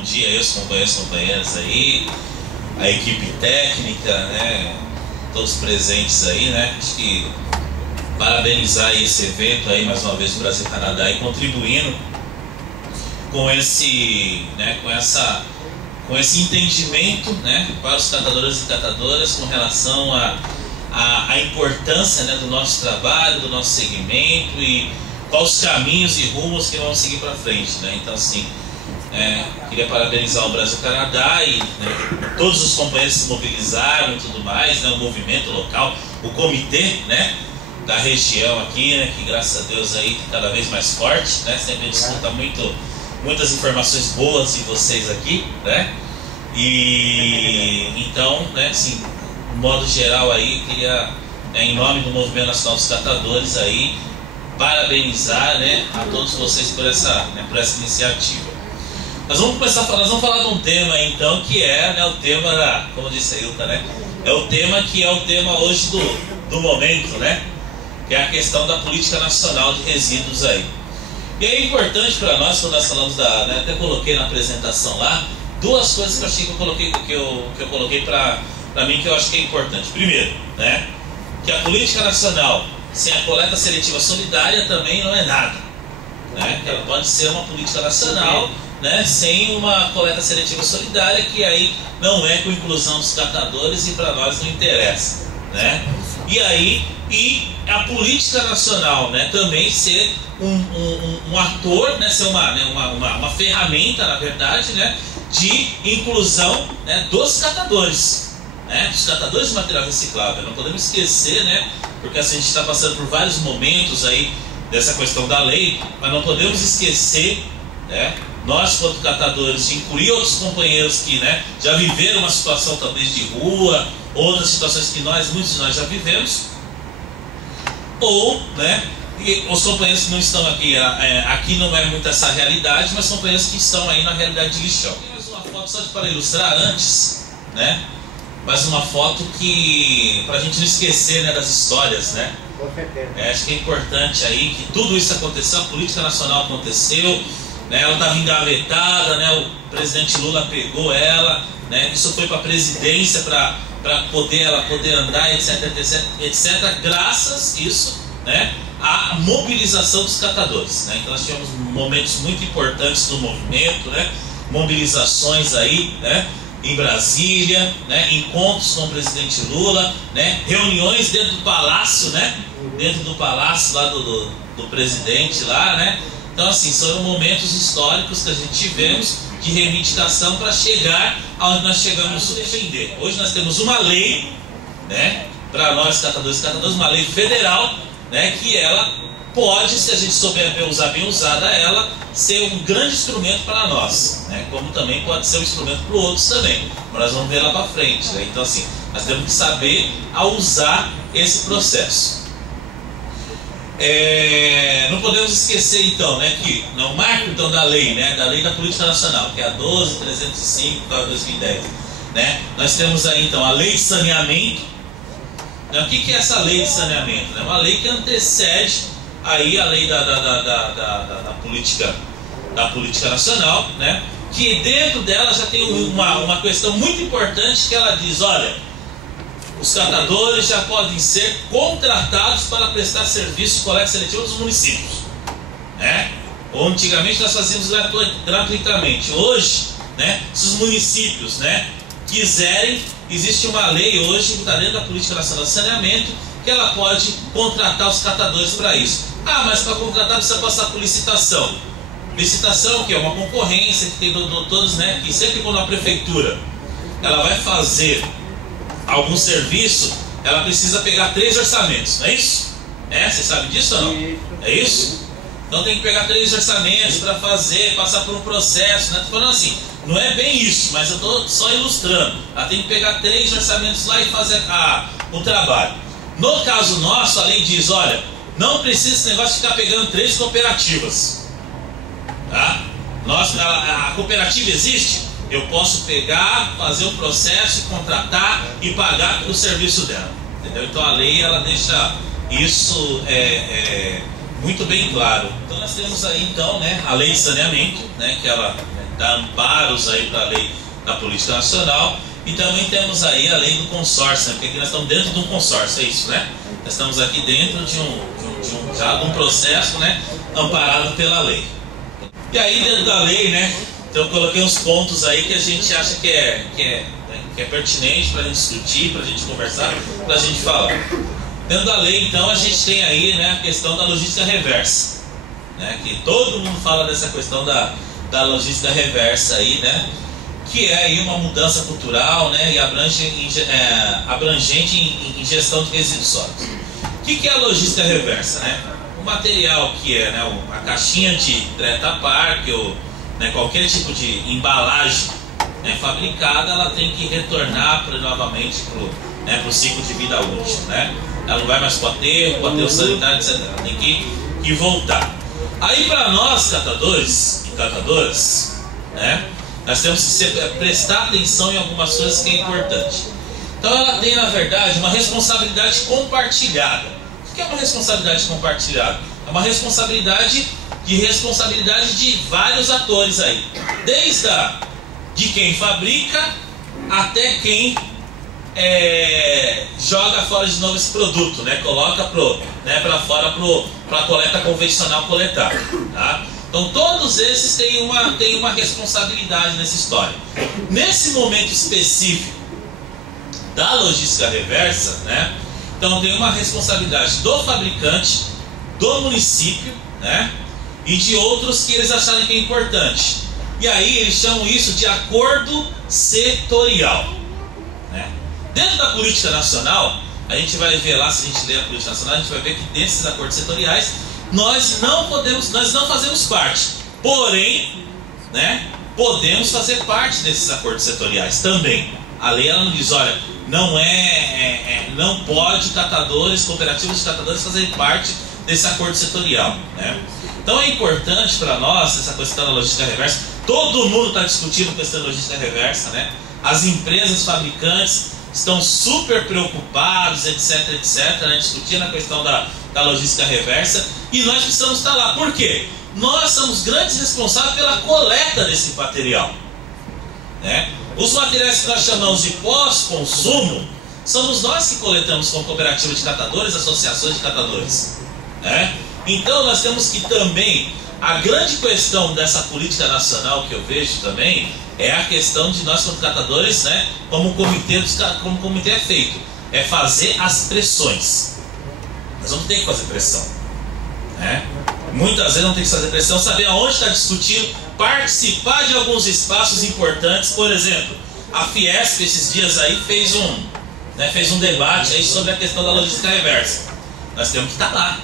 bom dia aí aos companheiros e companheiras aí, a equipe técnica, né, todos presentes aí, né, acho que parabenizar aí esse evento aí mais uma vez do Brasil e Canadá e contribuindo com esse, né, com esse entendimento, né, para os catadores e catadoras com relação à importância, né, do nosso trabalho, do nosso segmento e quais os caminhos e rumos que vamos seguir para frente, né? Então, assim, queria parabenizar o Brasil e Canadá e, né, todos os companheiros que se mobilizaram e tudo mais, né, o movimento local, o comitê, né, da região aqui, né, que graças a Deus aí cada vez mais forte, né, sempre a gente escuta muitas informações boas de vocês aqui, né, e então, né, assim, de modo geral aí, queria, né, em nome do Movimento Nacional dos Catadores aí, parabenizar, né, a todos vocês por essa iniciativa. Nós vamos falar de um tema aí, então, que é, né, o tema da, como disse a Ilta, né, é o tema que é o tema hoje do momento, né, que é a questão da política nacional de resíduos aí. E é importante para nós, quando nós falamos da, né, até coloquei na apresentação lá, duas coisas que eu achei que eu coloquei para mim que eu acho que é importante. Primeiro, né, que a política nacional sem a coleta seletiva solidária também não é nada, né? Que ela pode ser uma política nacional, né, sem uma coleta seletiva solidária, que aí não é com inclusão dos catadores e para nós não interessa, né? E a política nacional, né, também ser um ator, né, ser uma ferramenta, na verdade, né, de inclusão, né, dos catadores, né, dos catadores de material reciclável. Não podemos esquecer, né, porque assim, a gente está passando por vários momentos aí dessa questão da lei, mas não podemos esquecer, né, nós quanto catadores, de incluir outros companheiros que, né, já viveram uma situação talvez de rua, outras situações que muitos de nós já vivemos, ou, né, e os companheiros que não estão aqui, aqui não é muito essa realidade, mas companheiros que estão aí na realidade de lixão. Tem mais uma foto só para ilustrar antes, né? Mas uma foto que, para a gente não esquecer, né, das histórias, né? Acho que é importante aí que tudo isso aconteceu, a política nacional aconteceu, né? Ela estava engavetada, né? O presidente Lula pegou ela, né? Isso foi para a presidência para ela poder andar, etc, graças isso, né, à mobilização dos catadores, né? Então nós tivemos momentos muito importantes do movimento, né? Mobilizações aí, né, em Brasília, né, encontros com o presidente Lula, né, reuniões dentro do palácio, né, dentro do palácio lá do presidente lá, né. Então assim, foram momentos históricos que a gente tivemos de reivindicação para chegar aonde nós chegamos a defender. Hoje nós temos uma lei, né, para nós catadores e catadoras, uma lei federal, né, que ela pode, se a gente souber usar bem usada ela, ser um grande instrumento para nós, né, como também pode ser um instrumento para outros também, mas nós vamos ver lá para frente, né? Então assim, nós temos que saber a usar esse processo. Não podemos esquecer então, né, que no marco então da lei, né, da lei da política nacional, que é a 12.305 para 2010, né, nós temos aí então a lei de saneamento. O que é essa lei de saneamento? É uma lei que antecede aí a lei da política nacional, né, que dentro dela já tem uma questão muito importante que ela diz, olha, os catadores já podem ser contratados para prestar serviço de coleta seletiva dos municípios, né? Antigamente nós fazíamos gratuitamente. Hoje, né, se os municípios, né, quiserem, existe uma lei hoje que está dentro da Política Nacional de Saneamento que ela pode contratar os catadores para isso. Ah, mas para contratar precisa passar por licitação. Licitação que é uma concorrência que tem todos, né, que sempre quando a prefeitura ela vai fazer algum serviço, ela precisa pegar 3 orçamentos, não é isso? Você sabe disso ou não? É isso? Então tem que pegar 3 orçamentos para fazer, passar por um processo, né? Estou falando assim, não é bem isso, mas eu estou só ilustrando. Ela tem que pegar 3 orçamentos lá e fazer o trabalho. No caso nosso, a lei diz, olha, não precisa esse negócio de ficar pegando 3 cooperativas, tá? A cooperativa existe? Eu posso pegar, fazer o processo, contratar e pagar pelo serviço dela, entendeu? Então a lei ela deixa isso muito bem claro. Então nós temos aí então, né, a lei de saneamento, né, que ela dá amparos aí para a lei da política nacional, e também temos aí a lei do consórcio, né? Porque aqui nós estamos dentro de um consórcio, é isso, né? Nós estamos aqui dentro de um processo, né, amparado pela lei. E aí dentro da lei, né, então eu coloquei uns pontos aí que a gente acha que é pertinente para a gente discutir, para a gente conversar, para a gente falar. Dentro da lei, então, a gente tem aí, né, a questão da logística reversa, né, que todo mundo fala dessa questão da logística reversa aí, né, que é aí uma mudança cultural, né, e abrangente em gestão de resíduos sólidos. O que é a logística reversa, né? O material que é, né, a caixinha de Treta Pak ou, né, qualquer tipo de embalagem, né, fabricada, ela tem que retornar novamente para o ciclo de vida útil, né? Ela não vai mais para o aterro sanitário, etc. Ela tem que voltar. Aí para nós, catadores e catadoras, né, nós temos que prestar atenção em algumas coisas que é importante. Então ela tem, na verdade, uma responsabilidade compartilhada. O que é uma responsabilidade compartilhada? É uma responsabilidade de vários atores aí. Desde de quem fabrica até quem joga fora de novo esse produto, né? Coloca para fora para a coleta convencional coletar, tá? Então todos esses têm uma responsabilidade nessa história. Nesse momento específico da logística reversa, né? Então tem uma responsabilidade do fabricante, do município, né? E de outros que eles acharem que é importante. E aí eles chamam isso de acordo setorial, né? Dentro da política nacional, a gente vai ver lá, se a gente ler a política nacional, a gente vai ver que desses acordos setoriais nós não fazemos parte. Porém, né, podemos fazer parte desses acordos setoriais também. A lei ela não diz, olha, não pode catadores, cooperativas de catadores fazerem parte desse acordo setorial, né? Então é importante para nós essa questão da logística reversa. Todo mundo está discutindo a questão da logística reversa, né? As empresas fabricantes estão super preocupados, etc, né? Discutindo a questão da logística reversa. E nós precisamos estar lá. Por quê? Nós somos grandes responsáveis pela coleta desse material, né? Os materiais que nós chamamos de pós-consumo, somos nós que coletamos com cooperativas de catadores, associações de catadores, né? Então nós temos que também, a grande questão dessa política nacional que eu vejo também, é a questão de nós como catadores, né, como o comitê é feito, é fazer as pressões. Nós vamos ter que fazer pressão, né? Muitas vezes não tem que fazer pressão, saber aonde está discutindo, participar de alguns espaços importantes. Por exemplo, a Fiesp esses dias aí fez um debate aí sobre a questão da logística reversa. Nós temos que estar lá.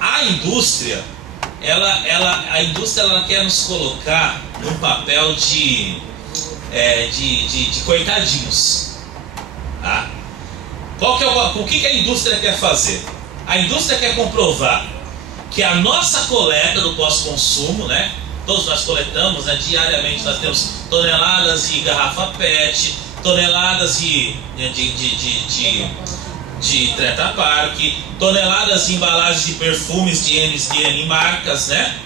A indústria, ela quer nos colocar num papel de coitadinhos, tá? O que a indústria quer fazer? A indústria quer comprovar que a nossa coleta do pós-consumo, né? Todos nós coletamos, né? Diariamente nós temos toneladas de garrafa PET, toneladas de Treta Pak, toneladas de embalagens de perfumes de N marcas, né?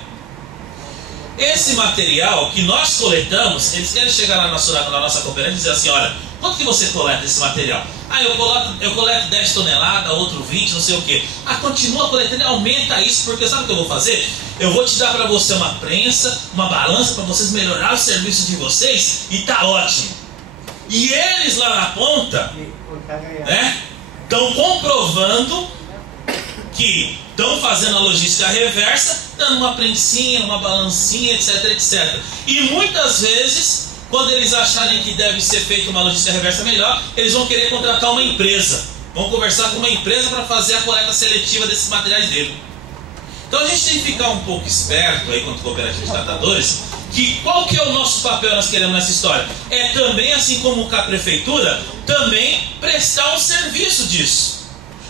Esse material que nós coletamos, eles querem chegar lá na nossa cooperativa e dizer assim, olha, quanto que você coleta esse material? Ah, eu coleto 10 toneladas, outro 20, não sei o que. Ah, continua coletando, aumenta isso, porque sabe o que eu vou fazer? Eu vou te dar para você uma prensa, uma balança, para vocês melhorar o serviço de vocês, e tá ótimo. E eles lá na ponta, né, estão comprovando que estão fazendo a logística reversa, dando uma prensinha, uma balancinha, etc, etc. E muitas vezes, quando eles acharem que deve ser feita uma logística reversa melhor, eles vão querer contratar uma empresa. Vão conversar com uma empresa para fazer a coleta seletiva desses materiais dele. Então a gente tem que ficar um pouco esperto aí quanto cooperativas de catadores, que qual que é o nosso papel nós queremos nessa história? É também, assim como a prefeitura, também prestar um serviço disso.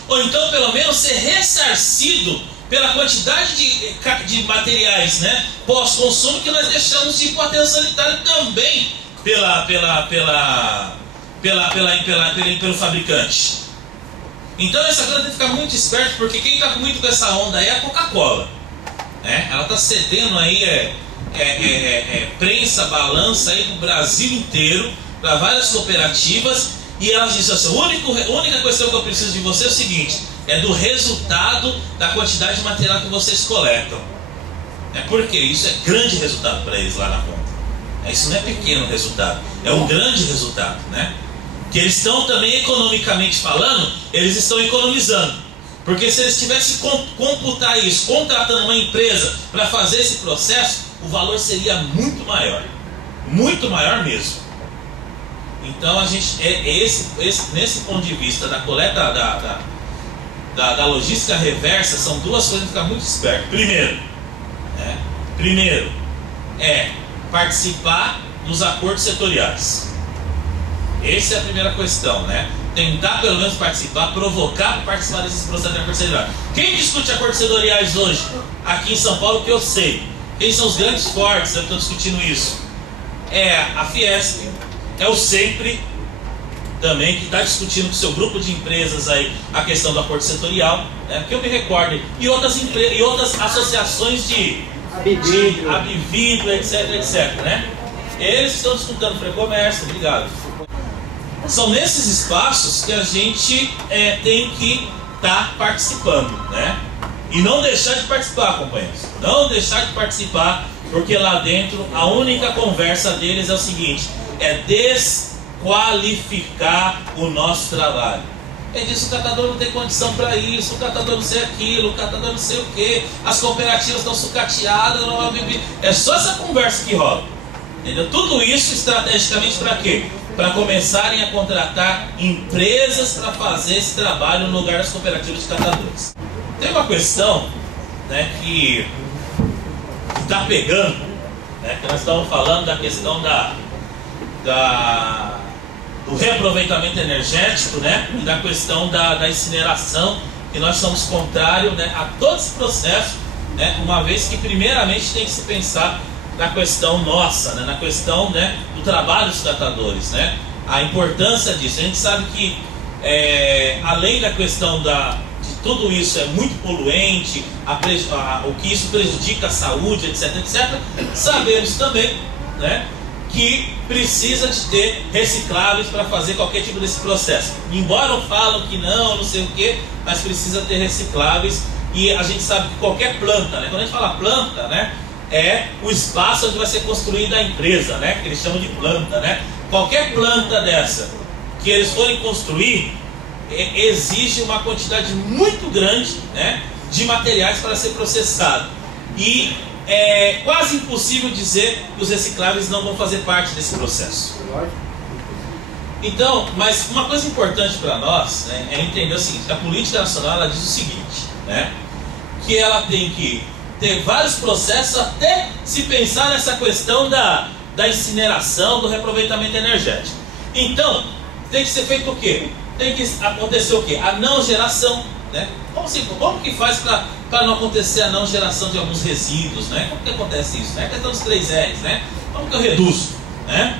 Ou então pelo menos ser ressarcido pela quantidade de materiais, né, pós-consumo que nós deixamos de ir para o aterro sanitário também pelo fabricante. Então essa coisa tem que ficar muito esperto, porque quem está muito com essa onda aí é a Coca-Cola, né? Ela está cedendo aí prensa, balança aí no Brasil inteiro, para várias cooperativas, e elas dizem assim: a única questão que eu preciso de você é o seguinte, é do resultado da quantidade de material que vocês coletam. Porque isso é grande resultado para eles lá na ponta. Isso não é pequeno resultado, é um grande resultado, né? Que eles estão também, economicamente falando, eles estão economizando. Porque se eles tivessem que computar isso, contratando uma empresa para fazer esse processo, o valor seria muito maior mesmo. Então a gente, nesse ponto de vista da coleta da logística reversa, são duas coisas que ficar muito esperto. Primeiro é participar dos acordos setoriais. Essa é a primeira questão, né? Tentar pelo menos participar, provocar para participar desses processos de acordos setoriais. Quem discute acordos setoriais hoje, aqui em São Paulo, que eu sei? Quem são os grandes fortes que estão discutindo isso? É a Fiesp, é o Sempre também, que está discutindo com o seu grupo de empresas aí a questão do acordo setorial, né? Que eu me recordo, e outras associações de Abivido, etc, né? Eles estão disputando Frecomércio, obrigado. São nesses espaços que a gente tem que estar participando, né? E não deixar de participar, companheiros. Não deixar de participar, porque lá dentro a única conversa deles é o seguinte: é desqualificar o nosso trabalho. Diz: o catador não tem condição para isso, o catador não sei aquilo, o catador não sei o que, as cooperativas estão sucateadas, é só essa conversa que rola. Entendeu? Tudo isso estrategicamente para quê? Para começarem a contratar empresas para fazer esse trabalho no lugar das cooperativas de catadores. Tem uma questão, né, que está pegando, né, que nós estamos falando da questão do reaproveitamento energético, né, e da questão da incineração, que nós somos contrários, né, a todo esse processo, né, uma vez que primeiramente tem que se pensar na questão nossa, né, na questão, né, do trabalho dos catadores, né, a importância disso. A gente sabe que além da questão de tudo isso é muito poluente, o que isso prejudica a saúde, etc, sabemos também, né, que precisa de ter recicláveis para fazer qualquer tipo desse processo. Embora falam que não sei o que, mas precisa ter recicláveis. E a gente sabe que qualquer planta, né, quando a gente fala planta, né, é o espaço onde vai ser construída a empresa, né, que eles chamam de planta, né. Qualquer planta dessa que eles forem construir exige uma quantidade muito grande, né, de materiais para ser processado. E é quase impossível dizer que os recicláveis não vão fazer parte desse processo. Então, mas uma coisa importante para nós, né, é entender o seguinte: a política nacional ela diz o seguinte, né, que ela tem que ter vários processos até se pensar nessa questão da incineração, do reaproveitamento energético. Então, tem que ser feito o quê? Tem que acontecer o quê? A não geração, né? Como que faz para não acontecer a não geração de alguns resíduos, né? Como que acontece isso, né? A questão dos 3 R's, né? Como que eu reduzo, né?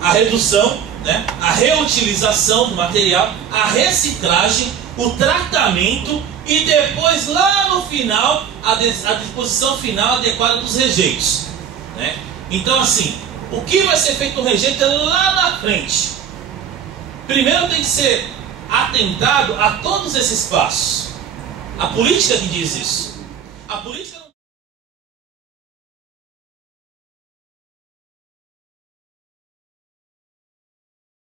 A redução, né? A reutilização do material, a reciclagem, o tratamento e depois lá no final a disposição final adequada dos rejeitos, né? Então assim, o que vai ser feito no rejeito é lá na frente. Primeiro tem que ser atentado a todos esses passos. A política que diz isso. A política